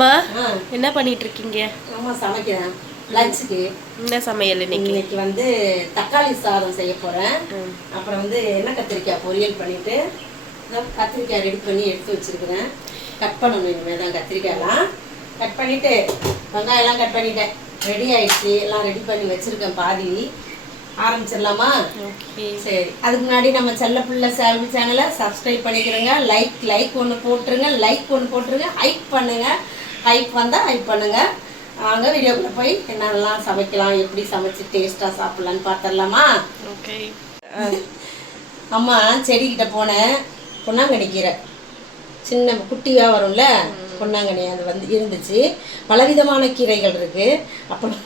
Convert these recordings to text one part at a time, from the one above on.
அம்மா என்ன பண்ணிட்டு இருக்கீங்க? அம்மா சமைக்கிறேன் லஞ்சுக்கு. என்ன சமையல் இன்னைக்கு? இன்னைக்கு வந்து தக்காளி சாதம் செய்ய போகிறேன். அப்புறம் வந்து எண்ணெய் கத்திரிக்காய் பொரியல் பண்ணிவிட்டு கத்திரிக்காய் ரெடி பண்ணி எடுத்து வச்சுருக்கிறேன். கட் பண்ணணும் இனிமேல் தான். கத்திரிக்காயெல்லாம் கட் பண்ணிவிட்டு வெங்காயம்லாம் கட் பண்ணிட்டேன். ரெடி ஆகிடுச்சு. எல்லாம் ரெடி பண்ணி வச்சுருக்கேன். பாதி ஆரம்பிச்சிடலாமா? சரி, அதுக்கு முன்னாடி நம்ம செல்ல பிள்ளை சேல்வி சேனலை சப்ஸ்கிரைப் பண்ணிக்கிறோங்க. லைக் ஒன்று போட்டுருங்க. ஹைப் பண்ணுங்கள். ஹைப் வந்தால் ஹைப் பண்ணுங்கள். வாங்க வீடியோக்குள்ளே போய் என்னெல்லாம் சமைக்கலாம், எப்படி சமைச்சு டேஸ்ட்டாக சாப்பிட்லான்னு பார்த்துடலாமா? ஓகே. அம்மா செடிக்கிட்ட போனேன். பொன்னாங்கண்ணி கீரை சின்ன குட்டியாக வரும்ல, பொன்னாங்கண்ணி அது வந்து இருந்துச்சு. பலவிதமான கீரைகள் இருக்குது. அப்புறம்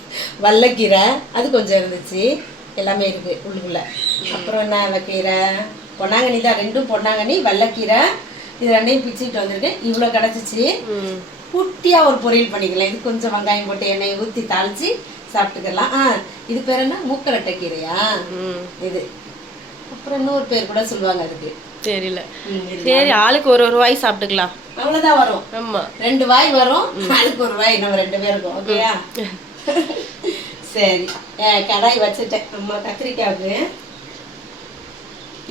வல்லக்கீரை அது கொஞ்சம் இருந்துச்சு. எல்லாமே இருக்குது உள்ளுக்குள்ளே. அப்புறம் என்ன கீரை, பொன்னாங்கண்ணி தான். ரெண்டும் பொன்னாங்கண்ணி வல்லக்கீரை. இது ரெண்டையும் பிச்சுக்கிட்டு வந்துருக்கேன். இவ்வளோ கிடச்சிச்சு. குட்டியாக ஒரு பொரியல் பண்ணிக்கலாம். இது கொஞ்சம் வெங்காயம் போட்டு எண்ணெயை ஊற்றி தாளித்து சாப்பிட்டுக்கலாம். இது பேர் என்ன, மூக்கரட்டை கீரையா இது? அப்புறம் இன்னொரு பேர் கூட சொல்லுவாங்க அதுக்கு, தெரியல. சரி, ஆளுக்கு ஒரு வாய் சாப்பிட்டுக்கலாம். அவ்வளோதான் வரும். ஆமாம், 2 வாய் வரும். ஆளுக்கு ஒரு வாய். நம்ம 2 பேருக்கும். ஓகேயா? சரி, கடாய் வச்சுட்டேன். அம்மா கத்திரிக்காய்க்கு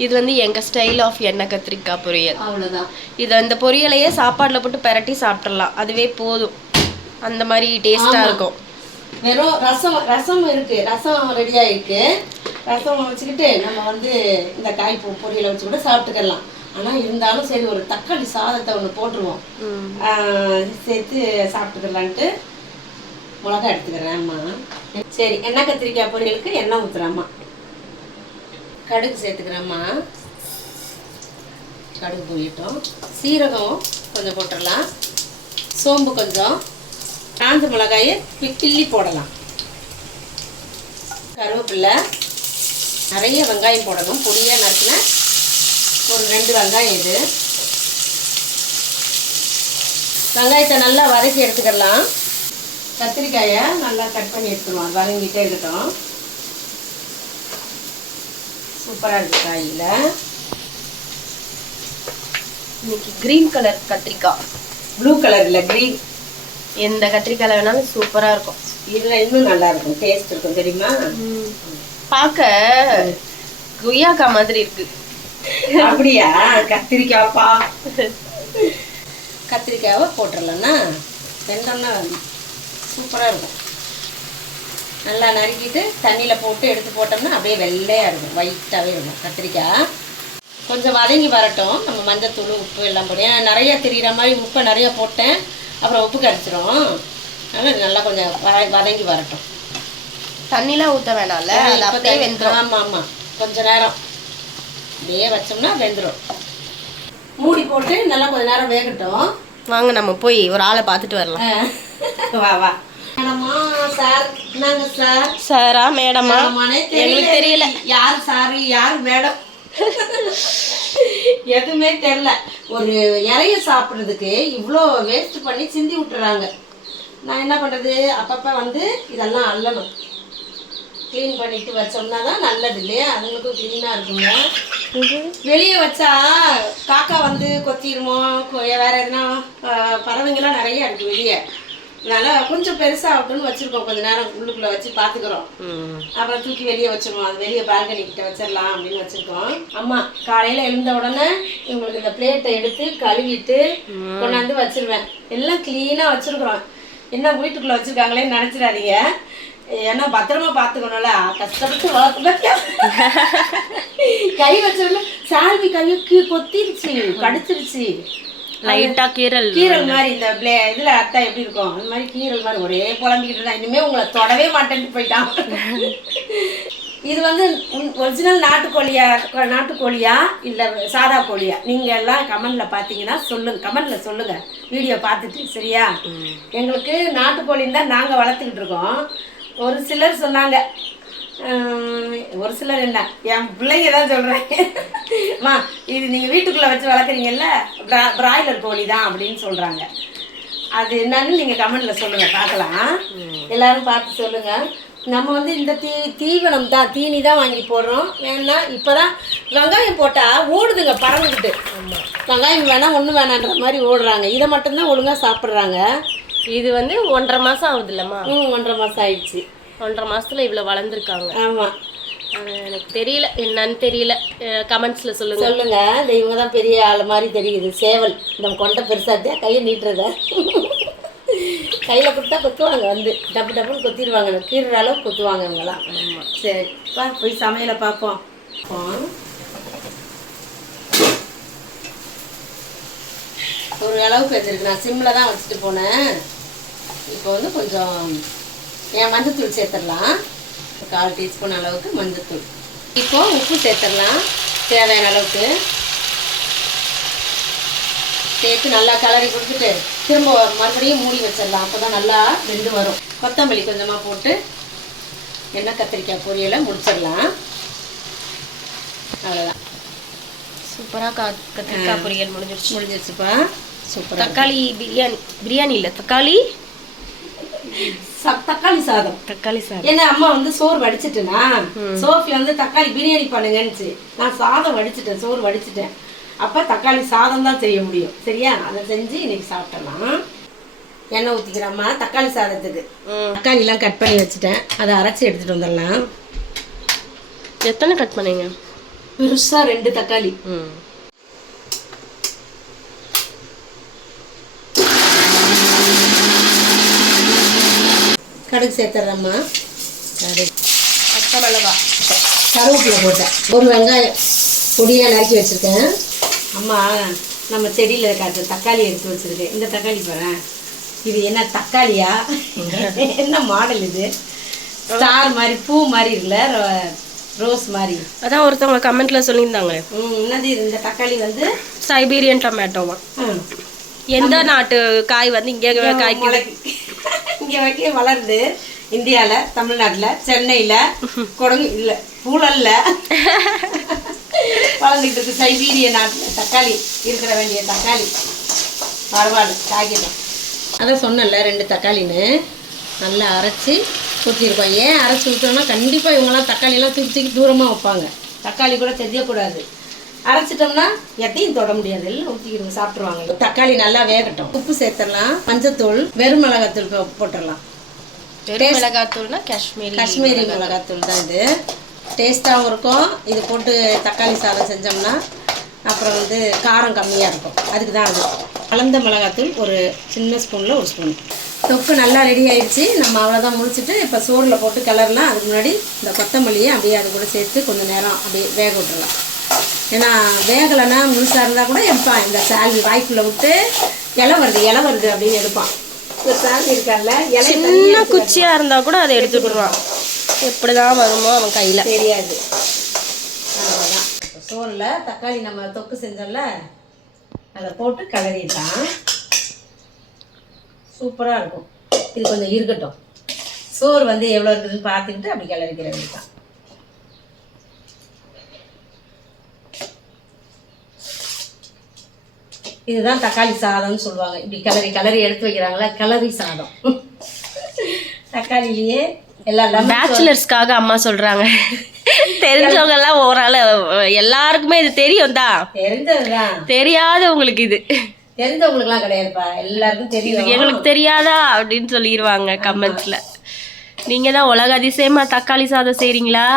இது வந்து எங்க ஸ்டைல் ஆஃப் எண்ணெய் கத்திரிக்காய் பொரியல். அவ்வளோதான். இது அந்த பொரியலையே சாப்பாடுல போட்டு பெரட்டி சாப்பிட்றலாம். அதுவே போதும். அந்த மாதிரி டேஸ்டா இருக்கும். வெறும் ரசம் இருக்கு. ரசம் ரெடியாக இருக்கு. ரசம் வச்சுக்கிட்டு நம்ம வந்து இந்த காய் பொரியலை வச்சு கூட சாப்பிட்டுக்கலாம். ஆனால் இருந்தாலும் சரி, ஒரு தக்காளி சாதத்தை ஒன்று போட்டுருவோம், சேர்த்து சாப்பிட்டுக்கலான்ட்டு மிளகா எடுத்துக்கிறேன். அம்மா சரி, எண்ணெய் கத்திரிக்காய் பொரியலுக்கு எண்ணெய் ஊற்றுறேம்மா. கடுகு சேர்த்துக்கிறேம்மா. கடுகு பொரியட்டும். சீரகம் கொஞ்சம் போட்டுடலாம். சோம்பு கொஞ்சம். காஞ்ச மிளகாயை கிள்ளி போடலாம். கருவேப்பிலை. நிறைய வெங்காயம் போடணும். பொடியாக நறுக்கின ஒரு 2 வெங்காயம். இது வெங்காயத்தை நல்லா வதக்கி எடுத்துக்கலாம். கத்திரிக்காயை நல்லா கட் பண்ணி எடுத்துருவோம். வதங்கிட்டே இருக்கட்டும். சூப்பராக இருக்குது காயில். இன்னைக்கு கிரீன் கலர் கத்திரிக்காய். ப்ளூ கலர் இல்லை, கிரீன். எந்த கத்திரிக்காய் வேணாலும் சூப்பராக இருக்கும். இதில் இன்னும் நல்லா இருக்கும், டேஸ்ட் இருக்கும். தெரியுமா? பார்க்க கொய்யாக்கா மாதிரி இருக்கு. அப்படியா? கத்திரிக்காய்ப்பா. கத்திரிக்காவை போட்டுடலாம்னா வெந்தோம்னா சூப்பராக இருக்கும். நல்லா நறுக்கிட்டு தண்ணியில் போட்டு எடுத்து போட்டோம்னா அப்படியே வெள்ளையாக இருக்கும், ஒயிட்டாகவே இருக்கும் கத்திரிக்காய். கொஞ்சம் வதங்கி வரட்டும். நம்ம மஞ்சத்தூள் உப்பு எல்லாம் போட்டு, ஏன்னா நிறையா தெரிகிற மாதிரி உப்பை நிறையா போட்டேன், அப்புறம் உப்பு கரைச்சிரும். அதனால் நல்லா கொஞ்சம் வதங்கி வரட்டும். தண்ணிலாம் ஊற்ற வேணாம்ல, அப்படியே வெந்துடும். ஆமாம், கொஞ்சம் நேரம் அப்படியே வச்சோம்னா வெந்துடும். மூடி போட்டு நல்லா கொஞ்சம் நேரம் வேகட்டும். வாங்க நம்ம போய் ஒரு ஆளை பார்த்துட்டு வரலாம். வா. மேடமா சார்? என்னங்க சார்? சாரா மேடமா? எனக்கு தெரியல யார் சாரு யார் மேடம். எதுவுமே தெரியல. ஒரு இலைய சாப்பிட்றதுக்கு இவ்வளோ வேஸ்ட் பண்ணி சிந்தி விட்டுறாங்க. நான் என்ன பண்ணுறது, அப்பப்போ வந்து இதெல்லாம் அள்ளணும். க்ளீன் பண்ணிட்டு வச்சோம்னா தான் நல்லது இல்லையா? அதுங்களுக்கும் க்ளீனாக இருக்குங்க. வெளியே வச்சா காக்கா வந்து கொத்திடுமோ, வேறு எதுனா பறவைங்கள்லாம் நிறைய இருக்குது வெளியே. அதனால் கொஞ்சம் பெருசாக ஆகட்டும்னு வச்சுருக்கோம். கொஞ்சம் நேரம் உள்ளுக்குள்ளே வச்சு பார்த்துக்குறோம். அப்புறம் தூக்கி வெளியே வச்சுருவோம். அது வெளியே பால்கனி கிட்ட வச்சிடலாம் அப்படின்னு வச்சுருக்கோம். அம்மா காலையில் எழுந்த உடனே இவங்களுக்கு இந்த பிளேட்டை எடுத்து கழுவிட்டு கொண்டாந்து வச்சுருவேன். எல்லாம் க்ளீனாக வச்சுருக்குறோம். என்ன வீட்டுக்குள்ளே வச்சுருக்காங்களேன்னு நினச்சிடாதீங்க. ஏன்னா பத்திரமா பார்த்துக்கணும்ல, கஷ்டப்பட்டு வளர்த்து. கை வச்சோம்னா சால்வி கைக்கு கொத்திருச்சு, கடிச்சிருச்சு. லைட்டா கீரல் மாதிரி இந்த இதுல அட்டை எப்படி இருக்கும் அந்த மாதிரி கீரல் மாதிரி ஒரே புலம்பிக்கிட்டு இருந்தா. இனிமே உங்களை தொடவே மாட்டேன்ட்டு போயிட்டான். இது வந்து ஒரிஜினல் நாட்டுக்கோழியா இல்லை சாதா கோழியா? நீங்கள் எல்லாம் கமெண்டில் பார்த்தீங்கன்னா கமெண்ட்ல சொல்லுங்க, வீடியோ பார்த்துட்டு. சரியா? எங்களுக்கு நாட்டுக்கோழின்னு தான் நாங்கள் வளர்த்துக்கிட்டு இருக்கோம். ஒரு சிலர் சொன்னாங்க, ஒரு சிலர் என்ன, என் பிள்ளைங்க தான் சொல்கிறாங்க, அம்மா இது நீங்கள் வீட்டுக்குள்ளே வச்சு வளர்க்குறீங்கல்ல, பிராய்லர் கோழி தான் அப்படின்னு சொல்கிறாங்க. அது என்னன்னு நீங்கள் கமெண்டில் சொல்லுங்கள், பார்க்கலாம். எல்லோரும் பார்த்து சொல்லுங்கள். நம்ம வந்து இந்த தீவனம் தான், தீனி தான் வாங்கி போடுறோம். வேணா இப்போ தான் வெங்காயம் போட்டால் ஓடுதுங்க பறந்துக்கிட்டு. வெங்காயம் வேணாம் ஒன்றும் வேணான்ற மாதிரி ஓடுறாங்க. இதை மட்டும்தான் ஒழுங்காக சாப்பிட்றாங்க. இது வந்து 1.5 மாசம் ஆகுது இல்லம்மா? 1.5 மாசம் ஆயிடுச்சு. 1.5 மாசத்துல இவ்வளவு வளர்ந்துருக்காங்க. ஆமா, எனக்கு தெரியல, என்னன்னு தெரியல. கமெண்ட்ஸ்ல சொல்லுங்க. சொல்லுங்க. இந்த இவங்க தான் பெரிய ஆள் மாதிரி தெரியுது. சேவல் நம்ம கொண்டை பெருசாத்தியா கையை நீட்டுறத கையில கொடுத்தா கொத்துவாங்க, வந்து டப்பு டப்புன்னு கொத்திடுவாங்க, கீறுற அளவுக்கு கொத்துவாங்க இவங்கெல்லாம். சரி வா போய் சமையலை பார்ப்போம். ஒரு அளவுக்கு வச்சிருக்கு, நான் சிம்மில் தான் வச்சுட்டு போனேன். இப்போ வந்து கொஞ்சம் மஞ்சத்தூள் சேர்த்துடலாம். 1/4 டீஸ்பூன் அளவுக்கு மஞ்சத்தூள். இப்போ உப்பு சேர்த்துடலாம் தேவையான அளவுக்கு. சேர்த்து நல்லா கலரி கொடுத்துட்டு திரும்ப மறுபடியும் மூடி வச்சிடலாம். அப்போ தான் நல்லா வெந்து வரும். கொத்தமல்லி கொஞ்சமாக போட்டு எண்ணெய் கத்திரிக்காய் பொரியலை முடிச்சிடலாம். அவ்வளோதான். சூப்பராக கத்திரிக்காய் பொரியல் முடிஞ்சிருச்சுப்பா. சூப்பர். தக்காளி பிரியாணி இல்லை, தக்காளி சாதம். தக்காளி சாதம். ஏன்னா அம்மா வந்து சோறு வடிச்சிட்டேனா, சோஃபியா வந்து தக்காளி பிரியாணி பண்ணுங்கன்னு, நான் சாதம் வடிச்சிட்டேன், சோறு வடிச்சிட்டேன். அப்போ தக்காளி சாதம் தான் செய்ய முடியும். சரியா, அதை செஞ்சு இன்னைக்கு சாப்பிடலாம். எண்ணெய் ஊற்றிக்கிறோம்மா தக்காளி சாதத்துக்கு. தக்காளிலாம் கட் பண்ணி வச்சுட்டேன், அதை அரைச்சி எடுத்துகிட்டு வந்துடலாம். எத்தனை கட் பண்ணீங்க? பெருசாக 2 தக்காளி. கடுகு சேர்த்துறேம்மா. கடுகு, பச்சை மிளகா, கருவேப்பிலை போட்டேன். ஒரு வெங்காயம் பொடியாக நறுக்கி வச்சுருக்கேன். அம்மா நம்ம செடியில் காட்டுற தக்காளி எடுத்து வச்சுருக்கேன். இந்த தக்காளி பாரு, இது என்ன தக்காளியா, என்ன மாடல் இது? ஸ்டார் மாதிரி, பூ மாதிரி இருக்குல்ல, ரோஸ் மாதிரி. அதான் ஒருத்தவங்க கமெண்ட்ல சொல்லியிருந்தாங்க. என்னது இந்த தக்காளி வந்து சைபீரியன் டொமேட்டோவா? எந்த நாட்டு காய் வந்து இங்கே காய்க்குது? இங்கே வைக்க வளருது. இந்தியாவில், தமிழ்நாட்டில், சென்னையில், கொடங்கு இல்லை பூழல்ல வளர்ந்துக்கிட்டு இருக்கு. சைபீரிய நாட்டில் தக்காளி இருக்கிற வேண்டிய தக்காளி. பரவாயில்ல, காய்க்கணும். அதான் சொன்னல 2 தக்காளின்னு நல்லா அரைச்சி ஊற்றிருக்கோம். ஏன் அரைச்சி ஊற்றுறோம்னா கண்டிப்பாக இவங்கெல்லாம் தக்காளியெல்லாம் தூக்கி தூக்கி தூரமாக வைப்பாங்க. தக்காளி கூட தெரியக்கூடாது. அரைச்சிட்டோம்னா எத்தையும் தொட முடியாது, எல்லாம் ஊற்றிக்கிடுங்க, சாப்பிட்ருவாங்க. தக்காளி நல்லா வேகட்டும். உப்பு சேர்த்துடலாம். மஞ்சத்தூள், வெறும் மிளகாத்தூள் போட்டுடலாம். மிளகாத்தூள்னா காஷ்மீரி மிளகாத்தூள் தான் இது. டேஸ்ட்டாகவும் இருக்கும். இது போட்டு தக்காளி சாதம் செஞ்சோம்னா அப்புறம் வந்து காரம் கம்மியாக இருக்கும். அதுக்கு தான் அது. கலந்த மிளகாத்தூள் ஒரு சின்ன ஸ்பூனில் 1 ஸ்பூன். தொக்கு நல்லா ரெடி ஆயிடுச்சு. நம்ம அவ்வளோதான் முடிச்சுட்டு இப்போ சோறில் போட்டு கிளறலாம். அதுக்கு முன்னாடி இந்த கொத்தமல்லியை அப்படியே அது கூட சேர்த்து கொஞ்சம் நேரம் அப்படியே வேக விட்டுறலாம். ஏன்னா வேகலைன்னா முழுசாக இருந்தால் கூட எடுப்பான். இந்த சால்வி வாய்க்குள்ளே விட்டு இலை வருது அப்படின்னு எடுப்பான். இந்த சால்வி இருக்கான்ல, சின்ன குச்சியாக இருந்தால் கூட அதை எடுத்து விட்டுருவான். எப்படிதான் வருமோ அவன் கையில் தெரியாது. அவ்வளோதான். சோறில் தக்காளி நம்ம தொக்கு செஞ்சோம்ல, அதை போட்டு கிளறிட்டான். சூப்பராக இருக்கும். இது கொஞ்சம் இருக்கட்டும். சோறு வந்து எவ்வளோ இருக்குதுன்னு பார்த்துக்கிட்டு அப்படி கிளறிக்கிறது தான். இதுதான் தக்காளி சாதம்னு சொல்லுவாங்க. இப்படி கிளறி எடுத்து வைக்கிறாங்களா, கிளறி சாதம். தக்காளிலேயே எல்லாம் பேச்சுலர்ஸ்க்காக அம்மா சொல்றாங்க. தெரிஞ்சவங்க எல்லாம் ஓராள எல்லாருக்குமே இது தெரியும் தான். தெரிஞ்சதுதான். தெரியாதவங்களுக்கு இது தெரிஞ்சவங்களுக்குலாம் கிடையாதுப்பா, எல்லாருக்கும் தெரியும். எங்களுக்கு தெரியாதா அப்படின்னு சொல்லிடுவாங்க கமெண்ட்ஸ்ல. நீங்க தான் உலக அதிசயமா தக்காளி சாதம் செய்றீங்களா?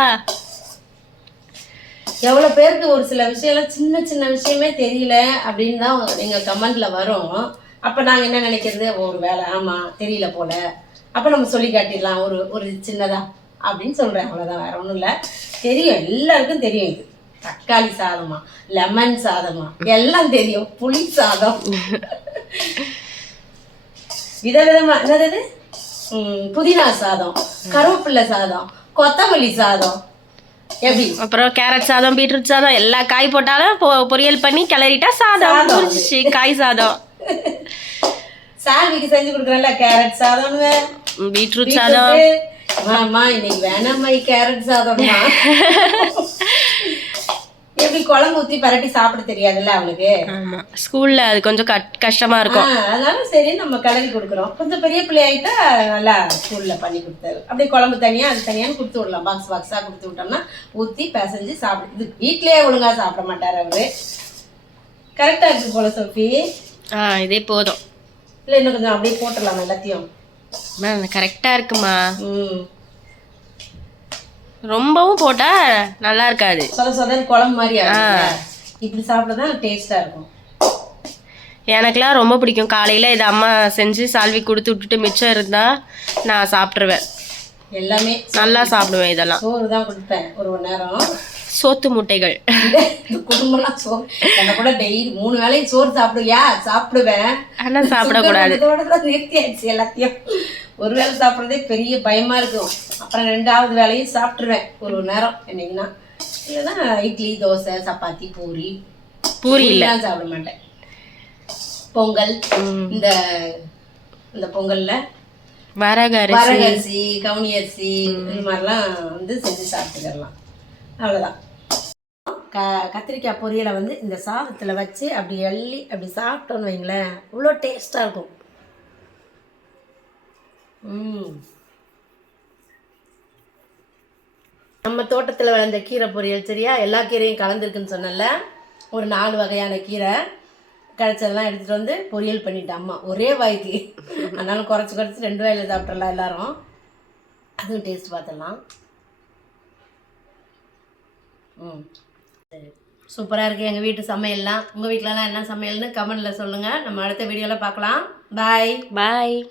எவ்வளோ பேருக்கு ஒரு சில விஷயம்லாம் சின்ன சின்ன விஷயமே தெரியல அப்படின்னு தான் எங்கள் கமெண்ட்ல வரும். அப்போ நாங்கள் என்ன நினைக்கிறது, ஒரு வேலை ஆமாம் தெரியல போல, அப்போ நம்ம சொல்லி காட்டிடலாம் ஒரு சின்னதா அப்படின்னு சொல்கிறேன். அவ்வளோதான், வேற ஒன்றும் இல்லை. தெரியும், எல்லாருக்கும் தெரியும். இது தக்காளி சாதமா, லெமன் சாதமா, எல்லாம் தெரியும். புளி சாதம், விதவிதமா, என்னது புதினா சாதம், கருவேப்பிள்ளை சாதம், கொத்தமல்லி சாதம், எப்படி அப்புறம் கேரட் சாதம், பீட்ரூட் சாதம், எல்லா காய் போட்டாலும் பொரியல் பண்ணி கிளறிட்டா சாதம் முடிஞ்சிச்சு. காய் சாதம். சால்விக்கு செஞ்சு கொடுக்குறேன்ல கேரட் சாதம்னு, பீட்ரூட் சாதம். ஆமா இன்னைக்கு வேணாம்மா கேரட் சாதம்மா. எப்படி குழம்பு ஊற்றி பரட்டி சாப்பிட தெரியாதுல்ல அவளுக்கு. ஆமா, ஸ்கூல்ல அது கொஞ்சம் கஷ்டமா இருக்கும். அதனால சரி நம்ம கிளறி கொடுக்குறோம். கொஞ்சம் பெரிய பிள்ளை ஆகிட்டா நல்லா ஸ்கூல்ல பண்ணி கொடுத்தாரு. அப்படியே குழம்பு தனியா அது தனியான்னு கொடுத்து விடலாம். பாக்ஸா கொடுத்து விட்டோம்னா ஊற்றி பிசைஞ்சு சாப்பிடு. இது வீட்லயே ஒழுங்கா சாப்பிட மாட்டாரு அவரு. கரெக்டா இருக்கு போல சோஃபி. இதே போதும். இல்லை இன்னும் கொஞ்சம் அப்படியே போட்டுடலாம் எல்லாத்தையும். கரெக்டாக இருக்குமா. ம், ரொம்பவும் போட்டா நல்லா இருக்காது. சொதன்னு குழம்பு மாதிரி ஆகும். இப்படி சாப்பிட தான் டேஸ்ட்டாக இருக்கும். எனக்கெல்லாம் ரொம்ப பிடிக்கும். காலையில் இதை அம்மா செஞ்சு சால்வி கொடுத்து விட்டுட்டு மிச்சம் இருந்தால் நான் சாப்பிட்ருவேன். எல்லாமே நல்லா சாப்பிடுவேன். இதெல்லாம் சோறு தான் கொடுப்பேன் ஒரு மணி நேரம். சோத்து முட்டைகள். குடும்பம்லாம் சோறு என்ன கூட டெய்லி 3 வேளையும் சோறு சாப்பிடுவியா? சாப்பிடுவேன். ஆனால் சாப்பிடக்கூடாது. நிறுத்தி ஆயிடுச்சு எல்லாத்தையும். ஒரு வேளை சாப்பிட்றதே பெரிய பயமா இருக்கும். அப்புறம் 2வது வேலையும் சாப்பிட்டுருவேன் ஒரு மணி நேரம் என்னைக்குன்னா. இல்லைன்னா இட்லி, தோசை, சப்பாத்தி, பூரி இல்லை சாப்பிட மாட்டேன். பொங்கல், இந்த இந்த பொங்கல்ல வரகரிசி, கவுனி அரிசி இது மாதிரிலாம் வந்து செஞ்சு சாப்பிட்டுக்கலாம். அவ்வளோதான். கத்திரிக்காய் பொரியலை வந்து இந்த சாதத்தில் வச்சு அப்படி அள்ளி அப்படி சாப்பிட்டோன்னு வைங்களேன், இவ்வளோ டேஸ்ட்டாக இருக்கும். நம்ம தோட்டத்தில் விளைஞ்ச கீரை பொரியல். சரியா, எல்லா கீரையும் கலந்துருக்குன்னு சொன்னல. ஒரு 4 வகையான கீரை கிடைச்சதெல்லாம் எடுத்துகிட்டு வந்து பொரியல் பண்ணிட்டேன் அம்மா ஒரே வாய்க்கு. அதனால குறைச்சி 2 வாயில் சாப்பிட்றலாம் எல்லாரும். அதுவும் டேஸ்ட் பார்த்துடலாம். சரி, சூப்பராக இருக்குது எங்கள் வீட்டு சமையல்லாம். உங்கள் வீட்டிலலாம் என்ன சமையல்னு கமெண்டில் சொல்லுங்கள். நம்ம அடுத்த வீடியோவில் பார்க்கலாம். பாய்.